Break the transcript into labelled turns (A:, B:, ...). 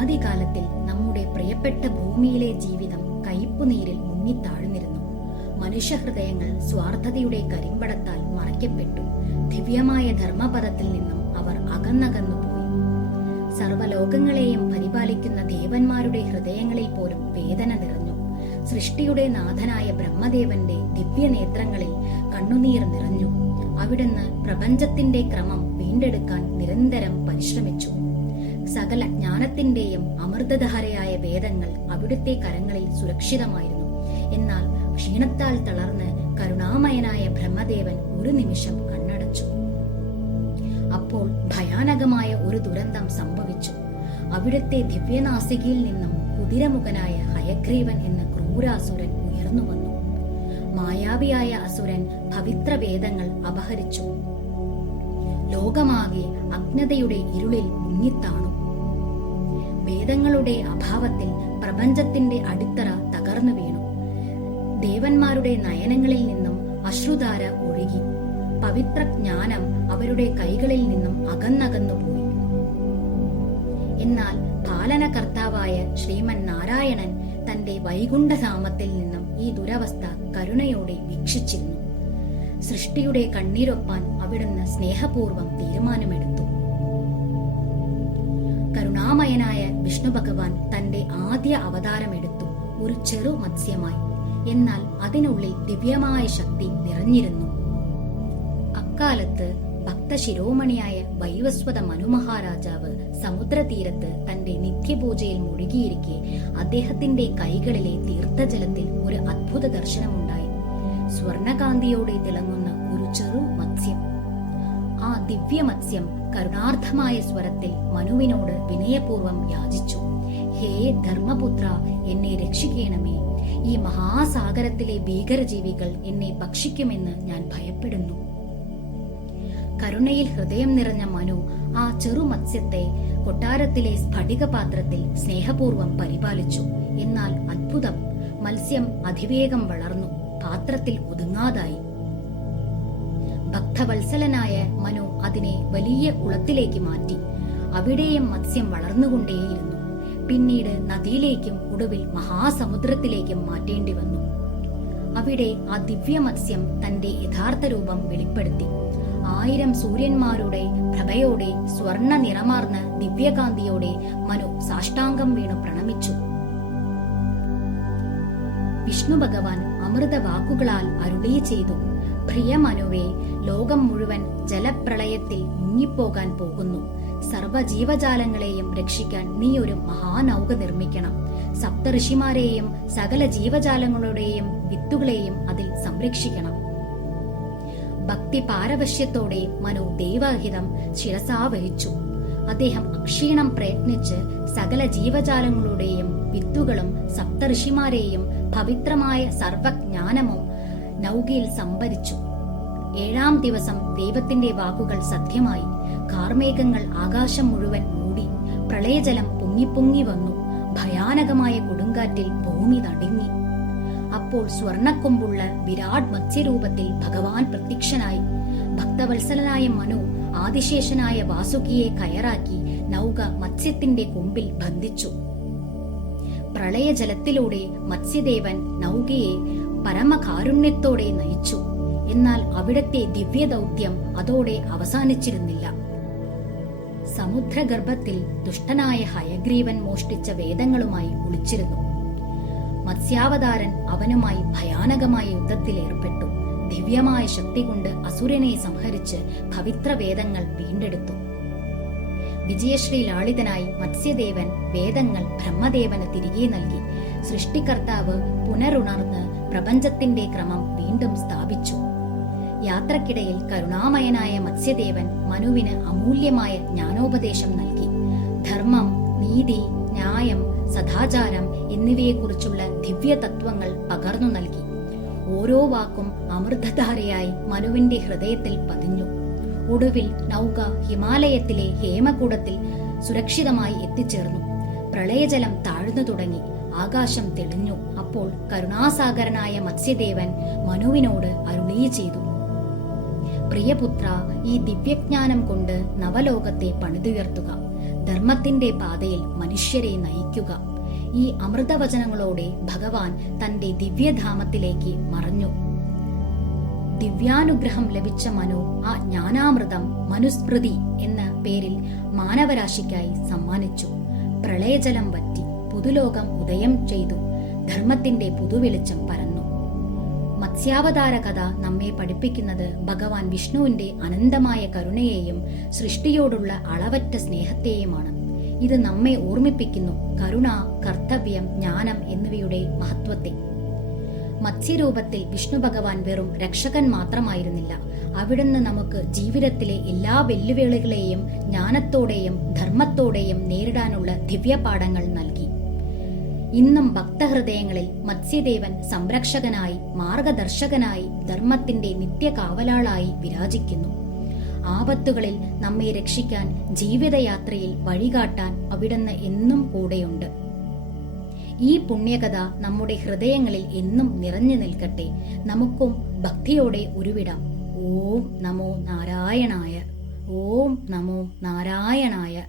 A: ആദ്യകാലത്തിൽ നമ്മുടെ പ്രിയപ്പെട്ട ഭൂമിയിലെ ജീവിതം കയ്പുനീരിൽ മുങ്ങിത്താഴ്ന്നിരുന്നു. മനുഷ്യഹൃദയങ്ങൾ സ്വാർത്ഥതയുടെ കരിമ്പടത്താൽ മറയ്ക്കപ്പെട്ടു. ദിവ്യമായ ധർമ്മപദത്തിൽ നിന്നും അവർ അകന്നകന്നു പോയി. സർവലോകങ്ങളെയും പരിപാലിക്കുന്ന ദേവന്മാരുടെ ഹൃദയങ്ങളിൽ പോലും വേദന നിറഞ്ഞു. സൃഷ്ടിയുടെ നാഥനായ ബ്രഹ്മദേവന്റെ ദിവ്യനേത്രങ്ങളിൽ കണ്ണുനീർ നിറഞ്ഞു. അവിടുന്ന് പ്രപഞ്ചത്തിന്റെ ക്രമം വീണ്ടെടുക്കാൻ നിരന്തരം പരിശ്രമിച്ചു. സകല ജ്ഞാനത്തിന്റെയും അമൃതധാരയായ വേദങ്ങൾ അവിടുത്തെ കരങ്ങളിൽ സുരക്ഷിതമായിരുന്നു. എന്നാൽ ക്ഷീണത്താൽ തളർന്ന് കരുണാമയനായ ബ്രഹ്മദേവൻ ഒരു നിമിഷം കണ്ണടച്ചു. അപ്പോൾ ഭയാനകമായ ഒരു ദുരന്തം സംഭവിച്ചു. അവിടുത്തെ ദിവ്യനാസികയിൽ നിന്നും കുതിരമുഖനായ ഹയഗ്രീവൻ എന്ന ക്രൂരാസുരൻ ഉയർന്നു വന്നു. മായാവിയായ അസുരൻ പവിത്ര വേദങ്ങൾ അപഹരിച്ചു. ലോകമാകെ അജ്ഞതയുടെ ഇരുളിൽ മുങ്ങിത്താണു. വേദങ്ങളുടെ അഭാവത്തിൽ പ്രപഞ്ചത്തിന്റെ അടിത്തറ തകർന്നു വീണു. ദേവന്മാരുടെ നയനങ്ങളിൽ നിന്നും അശ്രുധാര ഒഴുകി. പവിത്ര ജ്ഞാനം അവരുടെ കൈകളിൽ നിന്നും അകന്നകന്നു പോയി. എന്നാൽ പാലനകർത്താവായ ശ്രീമൻ നാരായണൻ തന്റെ വൈകുണ്ഠധാമത്തിൽ നിന്നും ഈ ദുരവസ്ഥ കരുണയോടെ വീക്ഷിച്ചിരുന്നു. സൃഷ്ടിയുടെ കണ്ണീരൊപ്പാൻ അവിടുന്ന് സ്നേഹപൂർവം തീരുമാനമെടുത്തു. കരുണാമയനായ വിഷ്ണു ഭഗവാൻ തന്റെ ആദ്യ അവതാരമെടുത്തു ഒരു ചെറു മത്സ്യമായി. എന്നാൽ അതിനുള്ളിൽ ദിവ്യമായ ശക്തി നിറഞ്ഞിരുന്നു. അക്കാലത്ത് ഭക്തശിരോമണിയായ വൈവസ്വത മനുമഹാരാജാവ് സമുദ്രതീരത്ത് തന്റെ നിത്യപൂജയിൽ മുഴുകിയിരിക്കെ അദ്ദേഹത്തിന്റെ കൈകളിലെ തീർത്ഥജലത്തിൽ ഒരു അത്ഭുത ദർശനമുണ്ടായി. സ്വർണകാന്തിയോടെ തിളങ്ങുന്ന ഒരു ചെറു മത്സ്യം. ആ ദിവ്യമത്സ്യം കരുണാർത്ഥമായ സ്വരത്തിൽ മനുവിനോട് വിനയപൂർവം യാചിച്ചു. ഹേ ധർമ്മപുത്ര എന്നെ രക്ഷിക്കണമേ. ഈ മഹാസാഗരത്തിലെ ഭീകരജീവികൾ എന്നെ ഭക്ഷിക്കുമെന്ന് ഞാൻ ഭയപ്പെടുന്നു. കരുണയിൽ ഹൃദയം നിറഞ്ഞ മനു ആ ചെറു മത്സ്യത്തെ കൊട്ടാരത്തിലെ സ്ഫടിക പാത്രത്തിൽ സ്നേഹപൂർവം പരിപാലിച്ചു. എന്നാൽ അത്ഭുതം മത്സ്യം അതിവേഗം വളർന്നു പാത്രത്തിൽ ഒതുങ്ങാതായി. ഭക്തവത്സലനായ മനു അതിനെ വലിയ കുളത്തിലേക്ക് മാറ്റി. അവിടെയും മത്സ്യം വളർന്നുകൊണ്ടേയിരുന്നു. പിന്നീട് നദിയിലേക്കും ഒടുവിൽ മഹാസമുദ്രത്തിലേക്കും മാറ്റേണ്ടി വന്നു. അവിടെ ആ ദിവ്യ മത്സ്യം തന്റെ യഥാർത്ഥ രൂപം വെളിപ്പെടുത്തി. ആയിരം സൂര്യന്മാരുടെ പ്രഭയോടെ സ്വർണ നിറമാർന്ന ദിവ്യകാന്തിയോടെ മനു സാഷ്ടാംഗം വീണു പ്രണമിച്ചു. വിഷ്ണു ഭഗവാൻ അമൃത വാക്കുകളാൽ അരുളി ചെയ്തു. പ്രിയ മനുവേ ലോകം മുഴുവൻ ജലപ്രളയത്തിൽ മുങ്ങിപ്പോകാൻ പോകുന്നു. സർവജീവജാലങ്ങളെയും രക്ഷിക്കാൻ നീ ഒരു മഹാനൗക നിർമ്മിക്കണം. സപ്തഋഷിമാരെയും സകല ജീവജാലങ്ങളുടെയും വിത്തുകളെയും അതിൽ സംരക്ഷിക്കണം. ഭക്തി പാരവശ്യത്തോടെ മനു ദൈവഹിതം ശിരസാവഹിച്ചു അദ്ദേഹം അക്ഷീണം പ്രയത്നിച്ച് സകല ജീവജാലങ്ങളുടെയും വിത്തുകളും സപ്തഋഷിമാരെയും പവിത്രമായ സർവജ്ഞാനവും നൗകയിൽ സംഭരിച്ചു. ഏഴാം ദിവസം ദൈവത്തിന്റെ വാക്കുകൾ സത്യമായി. കാർമേഘങ്ങൾ ആകാശം മുഴുവൻ മൂടി. പ്രളയജലം പൊങ്ങിപ്പൊങ്ങി വന്നു. ഭയാനകമായ കൊടുങ്കാറ്റിൽ ഭൂമി തടിങ്ങി അപ്പോൾ സ്വർണക്കൊമ്പുള്ള വിരാട് മത്സ്യരൂപത്തിൽ ഭഗവാൻ പ്രത്യക്ഷനായി. ഭക്തവത്സലനായ മനു ആദിശേഷനായ വാസുകിയെ കയറാക്കി നൗക മത്സ്യത്തിന്റെ കൊമ്പിൽ ബന്ധിച്ചു. പ്രളയജലത്തിലൂടെ മത്സ്യദേവൻ നൗകയെ പരമകാരുണ്യത്തോടെ നയിച്ചു. എന്നാൽ അവിടത്തെ ദിവ്യദൗത്യം അതോടെ അവസാനിച്ചിരുന്നില്ല. സമുദ്രഗർഭത്തിൽ ദുഷ്ടനായ ഹയഗ്രീവൻ മോഷ്ടിച്ച വേദങ്ങളുമായി ഒളിച്ചിരുന്നു. മത്സ്യാവതാരൻ അവനുമായി ഭയാനകമായ യുദ്ധത്തിൽ ഏർപ്പെട്ടു. ദിവ്യമായ ശക്തി കൊണ്ട് അസുരനെ സംഹരിച്ച് പവിത്ര വേദങ്ങൾ വീണ്ടെടുത്തു. വിജയശ്രീ ലാളിതനായി മത്സ്യദേവൻ വേദങ്ങൾ ബ്രഹ്മദേവന് തിരികെ നൽകി. സൃഷ്ടികർത്താവ് പുനരുണർന്ന് പ്രപഞ്ചത്തിന്റെ ക്രമം വീണ്ടും സ്ഥാപിച്ചു. യാത്രക്കിടയിൽ കരുണാമയനായ മത്സ്യദേവൻ മനുവിന് അമൂല്യമായ ജ്ഞാനോപദേശം നൽകി. ധർമ്മം നീതി ന്യായം സദാചാരം എന്നിവയെക്കുറിച്ചുള്ള ദിവ്യ തത്വങ്ങൾ പകർന്നു നൽകി. ഓരോ വാക്കും അമൃതധാരയായി മനുവിന്റെ ഹൃദയത്തിൽ പതിഞ്ഞു. ഒടുവിൽ നൗക ഹിമാലയത്തിലെ ഹേമകൂടത്തിൽ സുരക്ഷിതമായി എത്തിച്ചേർന്നു. പ്രളയജലം താഴ്ന്നു തുടങ്ങി. ആകാശം തെളിഞ്ഞു. അപ്പോൾ കരുണാസാഗരനായ മത്സ്യദേവൻ മനുവിനോട് അരുളി ചെയ്തു. പ്രിയപുത്ര ഈ ദിവ്യജ്ഞാനം കൊണ്ട് നവലോകത്തെ പണിതുയർത്തുക. ധർമ്മത്തിന്റെ പാതയിൽ മനുഷ്യരെ നയിക്കുക. ഈ അമൃതവചനങ്ങളോടെ ഭഗവാൻ തന്റെ ദിവ്യധാമത്തിലേക്ക് മറഞ്ഞു. ദിവ്യാനുഗ്രഹം ലഭിച്ച മനു ആ ജ്ഞാനാമൃതം മനുസ്മൃതി എന്ന പേരിൽ മാനവരാശിക്കായി സമ്മാനിച്ചു. പ്രളയജലം വറ്റി പുതുലോകം ഉദയം ചെയ്തു. ധർമ്മത്തിന്റെ പുതുവെളിച്ചം പരന്നു. മത്സ്യാവതാര കഥ നമ്മെ പഠിപ്പിക്കുന്നത് ഭഗവാൻ വിഷ്ണുവിന്റെ അനന്തമായ കരുണയെയും സൃഷ്ടിയോടുള്ള അളവറ്റ സ്നേഹത്തെയുമാണ്. ഇത് നമ്മെ ഓർമ്മിപ്പിക്കുന്നു കരുണ കർത്തവ്യം ജ്ഞാനം എന്നിവയുടെ മഹത്വത്തെ. മത്സ്യരൂപത്തിൽ വിഷ്ണു ഭഗവാൻ വെറും രക്ഷകൻ മാത്രമായിരുന്നില്ല. അവിടുന്ന് നമുക്ക് ജീവിതത്തിലെ എല്ലാ വെല്ലുവിളികളെയും ജ്ഞാനത്തോടെയും ധർമ്മത്തോടെയും നേരിടാനുള്ള ദിവ്യപാഠങ്ങൾ നൽകി. ഇന്നും ഭക്തഹൃദയങ്ങളിൽ മത്സ്യദേവൻ സംരക്ഷകനായി മാർഗദർശകനായി ധർമ്മത്തിന്റെ നിത്യകാവലാളായി വിരാജിക്കുന്നു. ആപത്തുകളിൽ നമ്മെ രക്ഷിക്കാൻ ജീവിതയാത്രയിൽ വഴികാട്ടാൻ അവിടുന്ന് എന്നും കൂടെയുണ്ട്. ഈ പുണ്യകഥ നമ്മുടെ ഹൃദയങ്ങളിൽ എന്നും നിറഞ്ഞു നിൽക്കട്ടെ. നമുക്കും ഭക്തിയോടെ ഉരുവിടാം. ഓം നമോ നാരായണായ ഓം നമോ നാരായണായ.